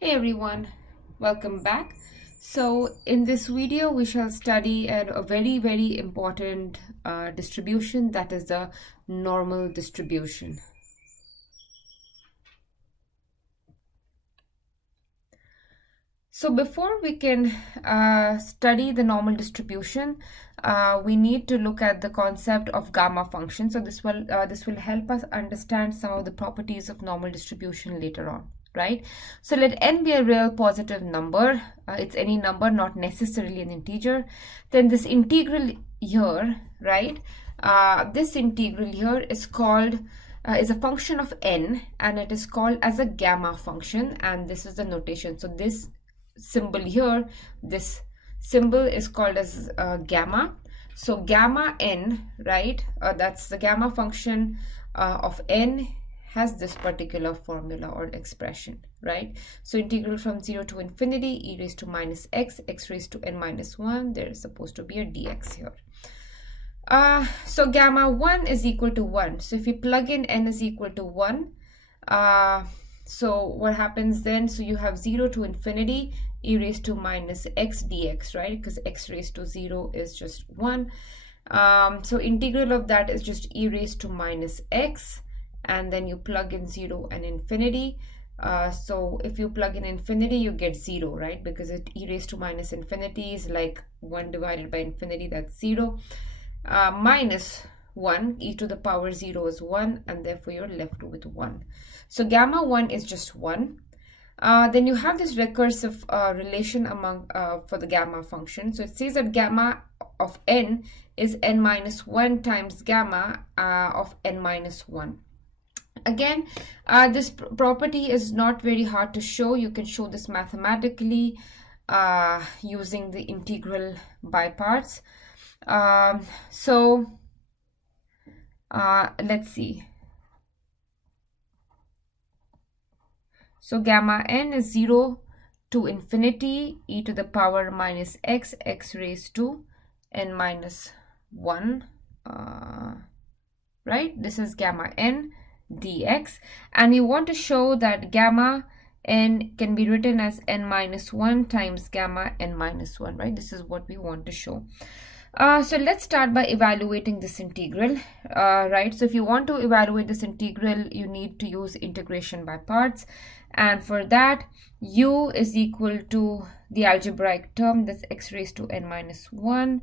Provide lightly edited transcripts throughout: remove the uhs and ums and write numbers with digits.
Hey everyone, welcome back. So in this video we shall study a very important distribution, that is the normal distribution. So before we can study the normal distribution, we need to look at the concept of gamma function. So this will help us understand some of the properties of normal distribution later on, right? So let n be a real positive number. It's any number, not necessarily an integer. Then this integral here, right? This integral here is called is a function of n, and it is called as a gamma function, and this is the notation. So this symbol here, this symbol is called as gamma. So gamma n, right, that's the gamma function of n, has this particular formula or expression, right? So integral from 0 to infinity, e raised to minus x, x raised to n minus 1, there is supposed to be a dx here. So gamma 1 is equal to 1. So if you plug in n is equal to 1, so what happens then? So you have 0 to infinity, e raised to minus x dx, right? Because x raised to 0 is just 1. So integral of that is just e raised to minus x, and then you plug in 0 and infinity. So if you plug in infinity, you get 0, right? Because e raised to minus infinity is like 1 divided by infinity, that's 0. Minus 1, e to the power 0 is 1, and therefore you're left with 1. So gamma 1 is just 1. Then you have this recursive relation among for the gamma function. So it says that gamma of n is n minus 1 times gamma of n minus 1. Again, this property is not very hard to show. You can show this mathematically using the integral by parts. Let's see. So gamma n is 0 to infinity, e to the power minus x, x raised to n minus 1, right? This is gamma n dx, and we want to show that gamma n can be written as n minus 1 times gamma n minus 1, right? This is what we want to show. So let's start by evaluating this integral, right? So if you want to evaluate this integral, you need to use integration by parts, and for that u is equal to the algebraic term, that's x raised to n minus 1,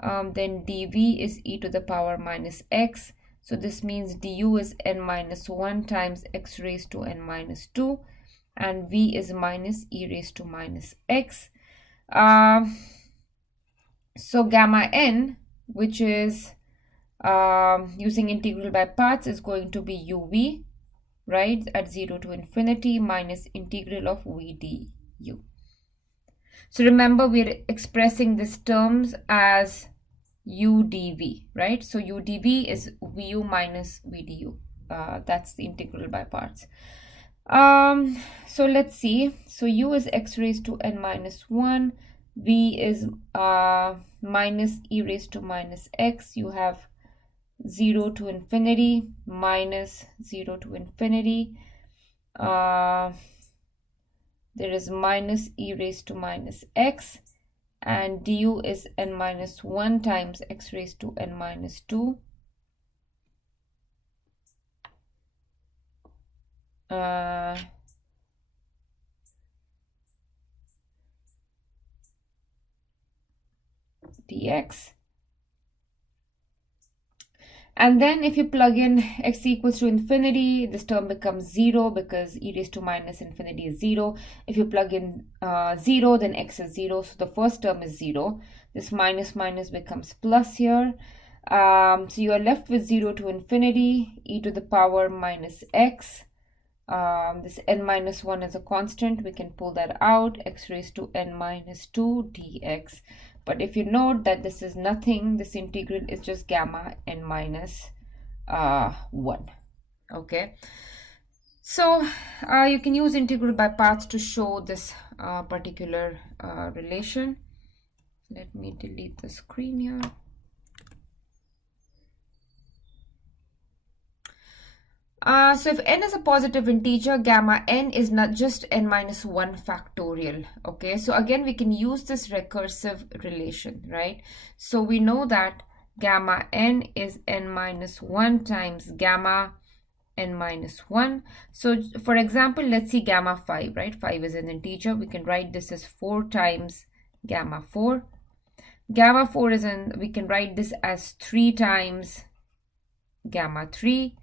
then dv is e to the power minus x, so this means du is n minus 1 times x raised to n minus 2, and v is minus e raised to minus x. So gamma n, which is using integral by parts, is going to be uv, right, at 0 to infinity minus integral of v du. So remember, we're expressing these terms as u dv, right? So u dv is vu minus v du. That's the integral by parts. So let's see. So u is x raised to n minus 1. V is minus e raised to minus x. You have 0 to infinity minus 0 to infinity. There is minus e raised to minus x, and du is n minus 1 times x raised to n minus 2. Dx, and then if you plug in x equals to infinity, this term becomes 0 because e raised to minus infinity is 0. If you plug in 0, then x is 0, so the first term is 0. This minus minus becomes plus here. So you are left with 0 to infinity, e to the power minus x. This n minus 1 is a constant, we can pull that out, x raised to n minus 2 dx. But if you note that this is nothing, this integral is just gamma n minus 1. Okay, so you can use integral by parts to show this particular relation. Let me delete the screen here. So if n is a positive integer, gamma n is not just n minus 1 factorial. Okay, so again we can use this recursive relation, right? So we know that gamma n is n minus 1 times gamma n minus 1. So for example, let's see gamma 5, right? 5 is an integer. We can write this as 4 times gamma 4. Gamma 4 is we can write this as 3 times gamma 3.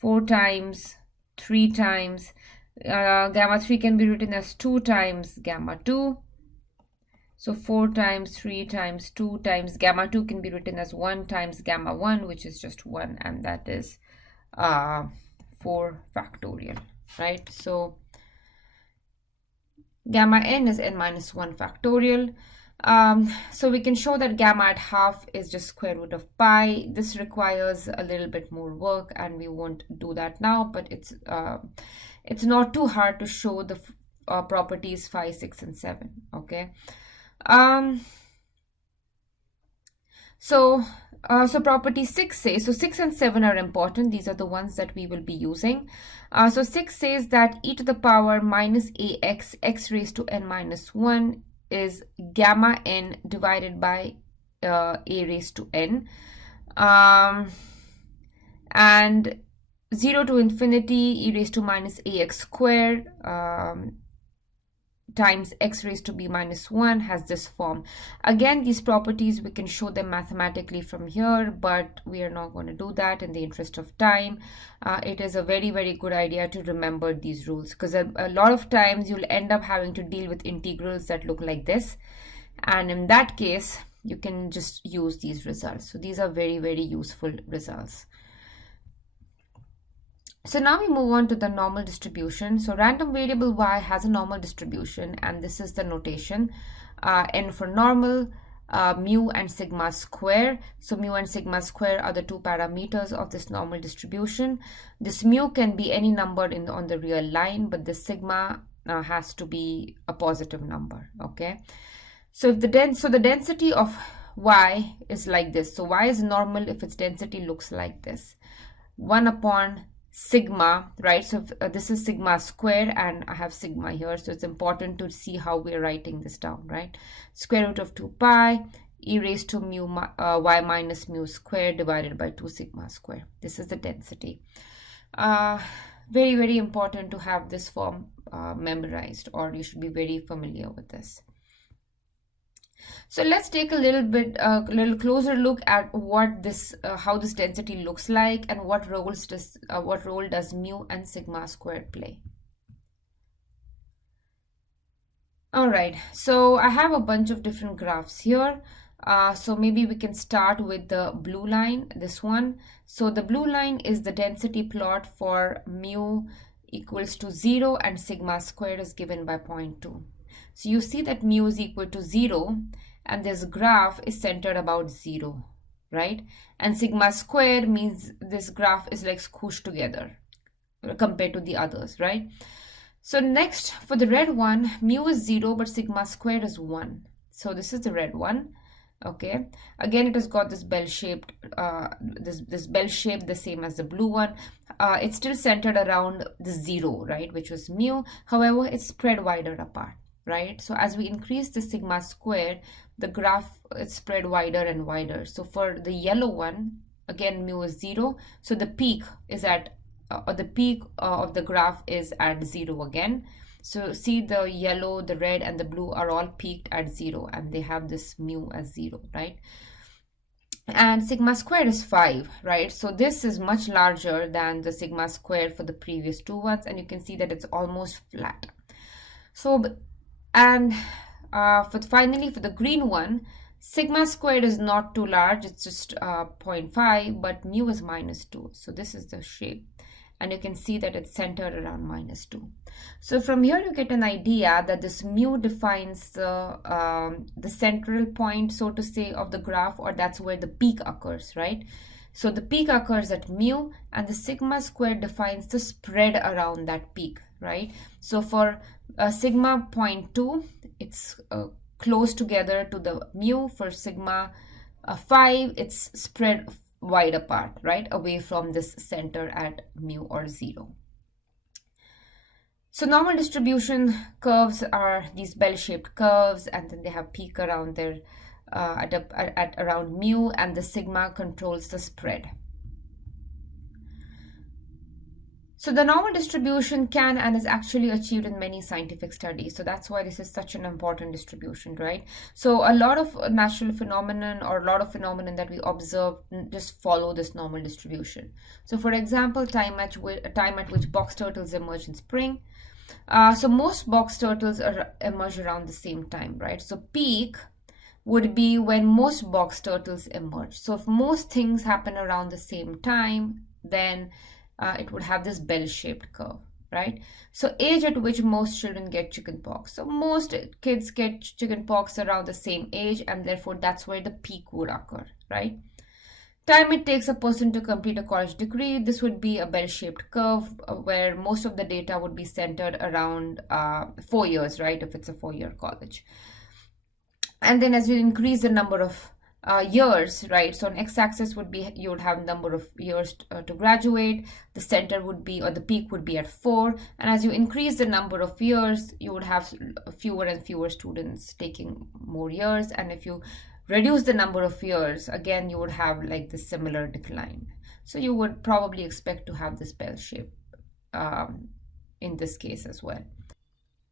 4 times, 3 times. Gamma 3 can be written as 2 times gamma 2. So 4 times, 3 times, 2 times. Gamma 2 can be written as 1 times gamma 1, which is just 1, and that is 4 factorial, right? So gamma n is n minus 1 factorial. So we can show that gamma at half is just square root of pi. This requires a little bit more work, and we won't do that now, but it's not too hard to show the properties 5, 6, and 7. Okay. So property 6 says, so 6 and 7 are important. These are the ones that we will be using. So 6 says that e to the power minus ax, x raised to n minus 1 is gamma n divided by a raised to n. And 0 to infinity e raised to minus ax squared times x raised to b minus 1 has this form. Again, these properties, we can show them mathematically from here, but we are not going to do that in the interest of time. It is a very, very good idea to remember these rules, because a lot of times you'll end up having to deal with integrals that look like this. And in that case, you can just use these results. So these are very, very useful results. So now we move on to the normal distribution. So random variable y has a normal distribution, and this is the notation. N for normal, mu and sigma square. So mu and sigma square are the two parameters of this normal distribution. This mu can be any number on the real line, but the sigma has to be a positive number. Okay. So if the density of y is like this. So y is normal if its density looks like this. 1 upon sigma, right? So this is sigma square, and I have sigma here, so it's important to see how we're writing this down, right? Square root of 2 pi e raised to mu y minus mu square divided by 2 sigma square. This is the density. Very, very important to have this form memorized, or you should be very familiar with this. So let's take a little closer look at what this, how this density looks like, and what role does mu and sigma squared play. All right, so I have a bunch of different graphs here. So maybe we can start with the blue line, this one. So the blue line is the density plot for mu equals to 0 and sigma squared is given by 0.2. So you see that mu is equal to 0, and this graph is centered about 0, right? And sigma squared means this graph is like squished together compared to the others, right? So next, for the red one, mu is 0, but sigma squared is 1. So this is the red one. Okay, again it has got this bell-shaped this bell shape, the same as the blue one. It's still centered around the 0, right, which was mu. However, it's spread wider apart, right? So as we increase the sigma squared, the graph is spread wider and wider. So for the yellow one, again mu is 0, so the peak is at the peak of the graph is at 0 again. So see, the yellow, the red, and the blue are all peaked at 0, and they have this mu as 0, right? And sigma squared is 5, right? So this is much larger than the sigma squared for the previous two ones, and you can see that it's almost flat. So, and finally for the green one, sigma squared is not too large, it's just 0.5, but mu is -2. So this is the shape, and you can see that it's centered around -2. So from here you get an idea that this mu defines the central point, so to say, of the graph, or that's where the peak occurs, right? So the peak occurs at mu, and the sigma squared defines the spread around that peak, right? So for sigma 0.2, it's close together to the mu. For sigma 5, it's spread wide apart, right, away from this center at mu or 0. So normal distribution curves are these bell-shaped curves, and then they have peak around their at around mu, and the sigma controls the spread. So the normal distribution can and is actually achieved in many scientific studies. So that's why this is such an important distribution, right? So a lot of natural phenomenon or a lot of phenomenon that we observe just follow this normal distribution. So for example, time at which box turtles emerge in spring. So most box turtles emerge around the same time, right? So peak would be when most box turtles emerge. So if most things happen around the same time, then it would have this bell-shaped curve, right? So age at which most children get chickenpox. So most kids get chickenpox around the same age, and therefore that's where the peak would occur, right? Time it takes a person to complete a college degree. This would be a bell-shaped curve where most of the data would be centered around 4 years, right? If it's a 4-year college. And then as you increase the number of years, right? So on x-axis would be, you would have number of years to graduate. The center would be, or the peak would be at 4. And as you increase the number of years, you would have fewer and fewer students taking more years. And if you reduce the number of years, again, you would have like this similar decline. So you would probably expect to have this bell shape in this case as well.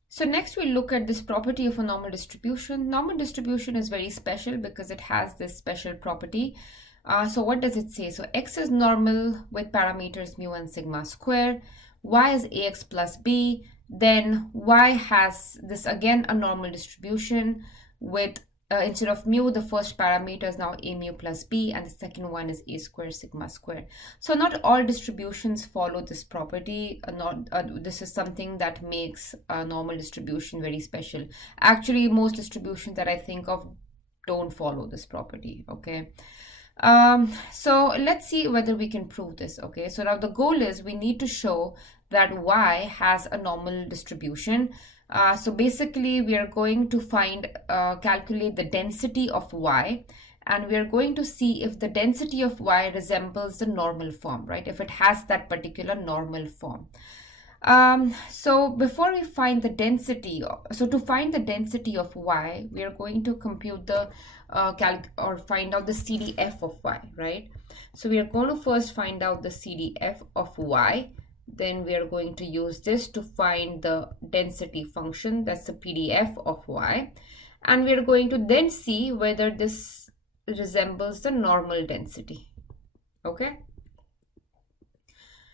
So next we look at this property of a normal distribution. Normal distribution is very special because it has this special property. So what does it say? So x is normal with parameters mu and sigma square. Y is ax plus b. Then y has this again a normal distribution with instead of mu, the first parameter is now a mu plus b, and the second one is a square sigma square. So not all distributions follow this property. This is something that makes a normal distribution very special. Actually, most distributions that I think of don't follow this property, okay? So let's see whether we can prove this, okay? So now the goal is we need to show that y has a normal distribution. So basically we are going to calculate the density of y, and we are going to see if the density of y resembles the normal form, right? If it has that particular normal form. So before we find the density, to find the density of y, we are going to compute the find out the CDF of y, right? So we are going to first find out the CDF of y. Then we are going to use this to find the density function, that's the PDF of y. And we are going to then see whether this resembles the normal density, okay?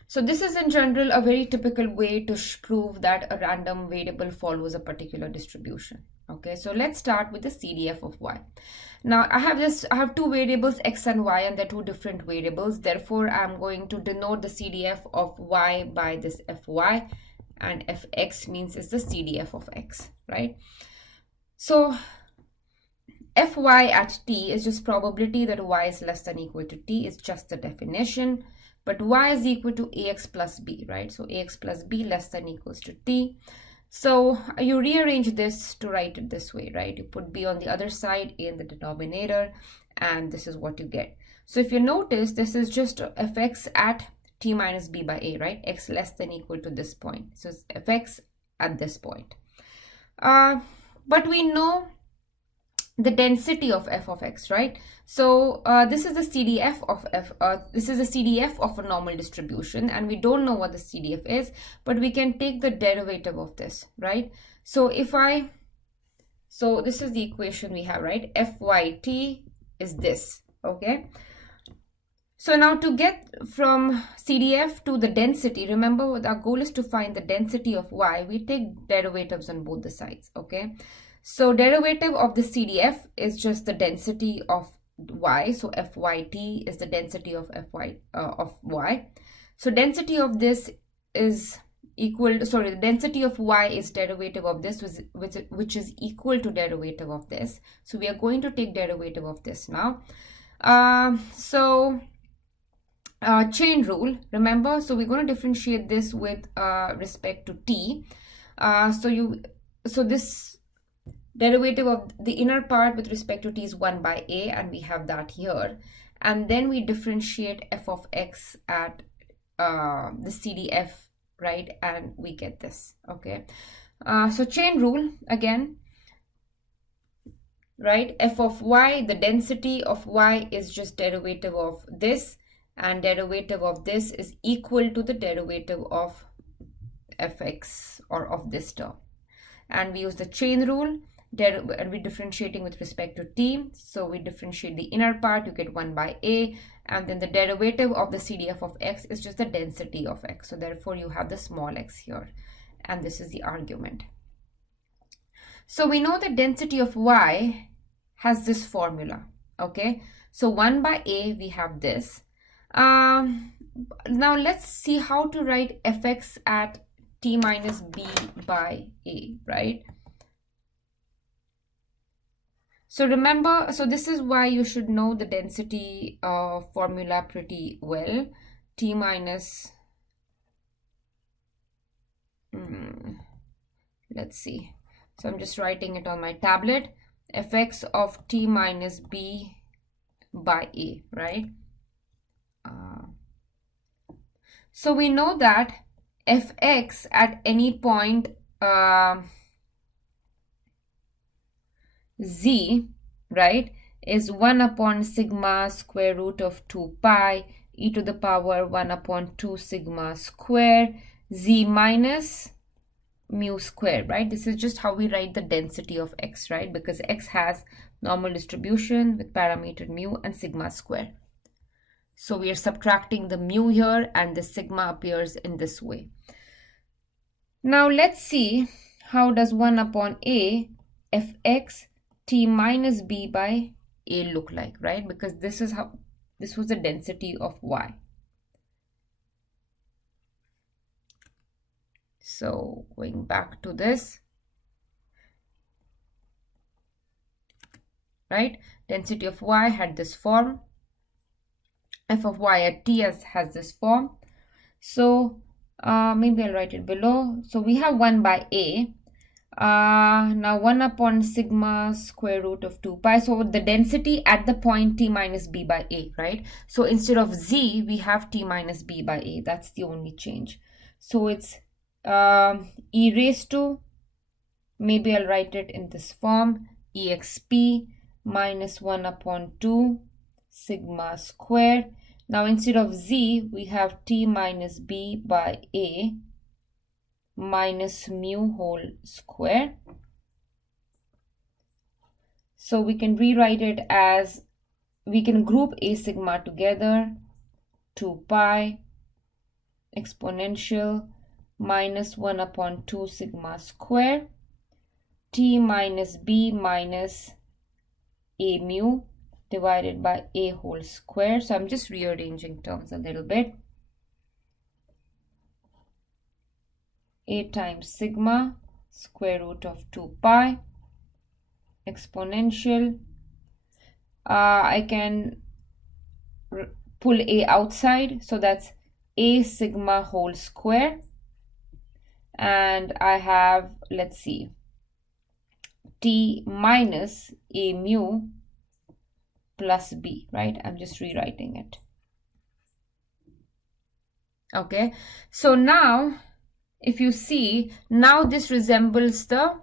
So this is in general a very typical way to prove that a random variable follows a particular distribution. Okay, so let's start with the CDF of y. Now I have two variables x and y, and they're two different variables. Therefore, I'm going to denote the CDF of y by this fy, and fx means it's the CDF of x, right? So fy at t is just probability that y is less than or equal to t. It's just the definition. But y is equal to ax plus b, right? So ax plus b less than or equals to t. So you rearrange this to write it this way, right? You put b on the other side, a in the denominator, and this is what you get. So if you notice, this is just fx at t minus b by a, right? X less than or equal to this point. So it's fx at this point. But we know the density of f of x, right? So this is the CDF of f. This is the CDF of a normal distribution, and we don't know what the CDF is, but we can take the derivative of this, right? So this is the equation we have, right? Fyt is this, okay? So now to get from CDF to the density, remember our goal is to find the density of y. We take derivatives on both the sides, okay? So derivative of the CDF is just the density of y. So Fyt is the density of y. So density of this is equal to, the density of y is derivative of this, which is equal to derivative of this. So we are going to take derivative of this now. Chain rule, remember, so we're going to differentiate this with respect to t. So this derivative of the inner part with respect to t is 1 by a, and we have that here. and then we differentiate f of x at the CDF, right? And we get this, okay? So chain rule again, right? F of y, the density of y is just derivative of this, and derivative of this is equal to the derivative of fx, or of this term. And we use the chain rule, and we're differentiating with respect to t. So we differentiate the inner part, you get 1 by a, and then the derivative of the CDF of x is just the density of x. So therefore you have the small x here, and this is the argument. So we know the density of y has this formula, okay? So 1 by a, we have this. Now let's see how to write fx at t minus b by a, right? So remember, so this is why you should know the density formula pretty well. T minus, let's see. So I'm just writing it on my tablet. Fx of t minus b by a, right? So we know that fx at any point z, right, is 1 upon sigma square root of 2 pi e to the power 1 upon 2 sigma square z minus mu square, right? This is just how we write the density of x, right? Because x has normal distribution with parameter mu and sigma square. So we are subtracting the mu here, and the sigma appears in this way. Now let's see how does 1 upon a fx t minus b by a look like, right? Because this is how, this was the density of y. So going back to this, right? Density of y had this form. F of y at t has this form. So maybe I'll write it below. So we have 1 by a. Now 1 upon sigma square root of 2 pi. So the density at the point t minus b by a, right? So instead of z, we have t minus b by a. That's the only change. So it's e raised to, maybe I'll write it in this form, exp minus 1 upon 2 sigma square. Now instead of z, we have t minus b by a minus mu whole square. So we can rewrite it as, we can group a sigma together, 2 pi exponential minus 1 upon 2 sigma square t minus b minus a mu divided by a whole square. So I'm just rearranging terms a little bit. A times sigma square root of 2 pi exponential. I can pull a outside, so that's a sigma whole square. And I have, let's see, t minus a mu plus b, right? I'm just rewriting it. Okay, so now if you see, now this resembles the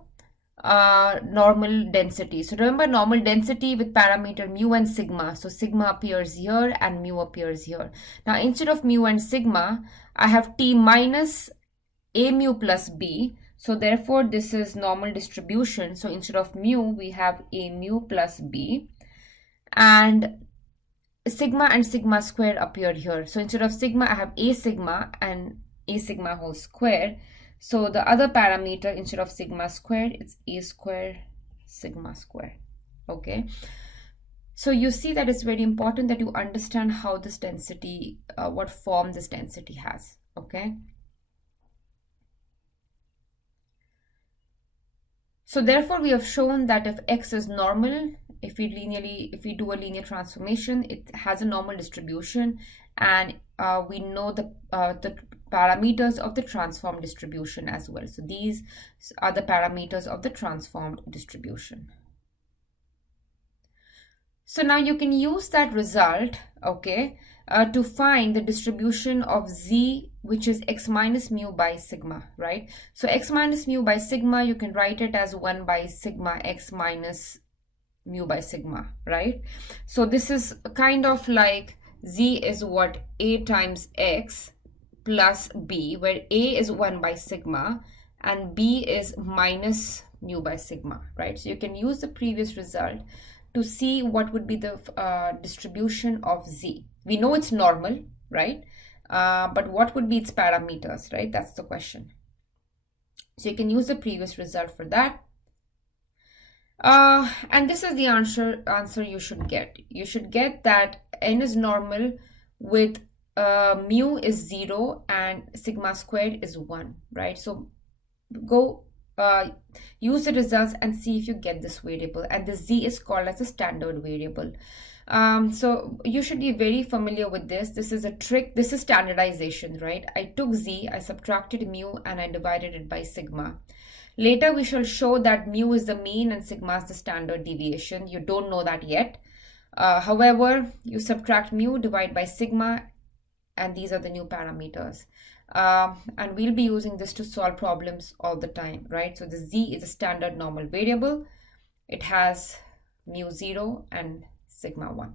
normal density. So remember, normal density with parameter mu and sigma. So sigma appears here and mu appears here. Now instead of mu and sigma, I have t minus a mu plus b. So therefore this is normal distribution. So instead of mu, we have a mu plus b, and sigma and sigma square appear here. So instead of sigma, I have a sigma and a sigma whole square. So the other parameter, instead of sigma squared, it's a square sigma square. Okay, so you see that it's very important that you understand how this density, what form this density has. Okay, so therefore we have shown that if x is normal, if we do a linear transformation, it has a normal distribution, and we know the parameters of the transformed distribution as well. So these are the parameters of the transformed distribution. So now you can use that result, okay, to find the distribution of z, which is x minus mu by sigma, right? So x minus mu by sigma, you can write it as 1 by sigma x minus mu by sigma, right? So this is kind of like z is what, a times x plus b, where a is 1 by sigma and b is minus mu by sigma, right? So you can use the previous result to see what would be the distribution of z. We know it's normal, right? But what would be its parameters, right? That's the question. So you can use the previous result for that. And this is the answer you should get. You should get that n is normal with mu is 0 and sigma squared is 1, right? So go use the results and see if you get this variable, and the z is called as a standard variable. So you should be very familiar with this. This is a trick. This is standardization, right? I took z, I subtracted mu, and I divided it by sigma. Later we shall show that mu is the mean and sigma is the standard deviation. You don't know that yet. However, you subtract mu, divide by sigma, and these are the new parameters. And we'll be using this to solve problems all the time, right? So the z is a standard normal variable. It has mu 0 and sigma 1.